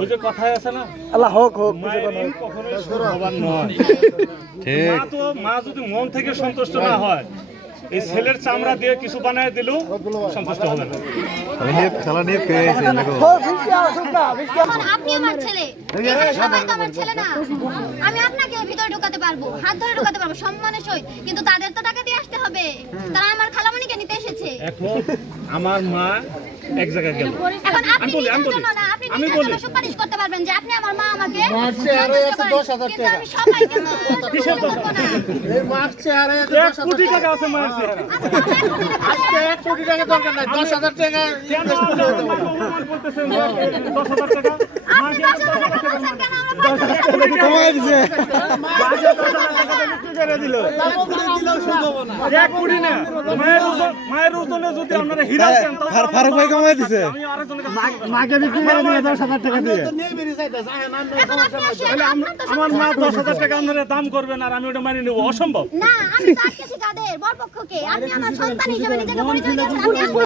ওই যে কথায় আছে না, আল্লাহ হোক হোক মায়ের ঋণ কখনোই শোধ হবার নয়। ঠিক মা যদি মন থেকে সন্তুষ্ট না হয়, এই ছেলের চামড়া দিয়ে কিছু বানায় দিলেও সন্তুষ্ট হবে না। আমি নিয়ে খেলা নিয়ে পেয়ে গেছি দেখো এখন আপনি আমার ছেলে, এখানে সবাই তো আমার ছেলে না। আমি আপনাকে ভিতরে ঢোকাতে পারবো, হাত ধরে ঢোকাতে পারবো সম্মানের সহিত, কিন্তু তাদের তো টাকা দিয়ে আসতে হবে। তারা আমার খালামণিকে নিতে এসেছে। এখন আমার মা এক জায়গায় গেল, এখন আপনি বলি, নিজের জন্য না, আপনি আমি নিজের বলি। জন্য সুপারিশ করতে পারবেন যে আপনি আমার মা আমাকে মারছে আরো আছে 10,000 কিন্তু টাকা। আমি সবাইকে তো কিসের করবো না। এই মারছে আরে 1 কোটি টাকা আছে মায়ের চেহারা। আজকে 1 কোটি টাকা দরকার নাই, 10,000 টাকা কেন ইনভেস্ট করে আমার দেবো। মাকে অপমান করতেছেন? 10,000 টাকা আপনি 10,000 টাকা বলছেন কেন? আমরা 5,000 টাকা কমাই দিছে এক কোটি না, মায়ের ওজনে যদি আপনারা হীরা দেন, তাহলে ফারুক ভাই কমাই দিছে আমি আরেকজনের কাছে মাকে বিক্রি করে দিয়ে 10,000 টাকা দিয়ে তো নিয়ে বেরিয়ে যাইতাছে, আহেন আমরা এখন আপনি আসেন, তাহলে আপনার তো আমার মা সমস্যা 10,000 টাকা আপনারা দাম করবেন আর আমি ওটা মানিয়ে নেবো? অসম্ভব। না, আমি তো আটকেছি কাদের বরপক্ষকে। আপনি আমার সন্তান হিসেবে নিজেকে পরিচয় দিয়েছেন, আপনি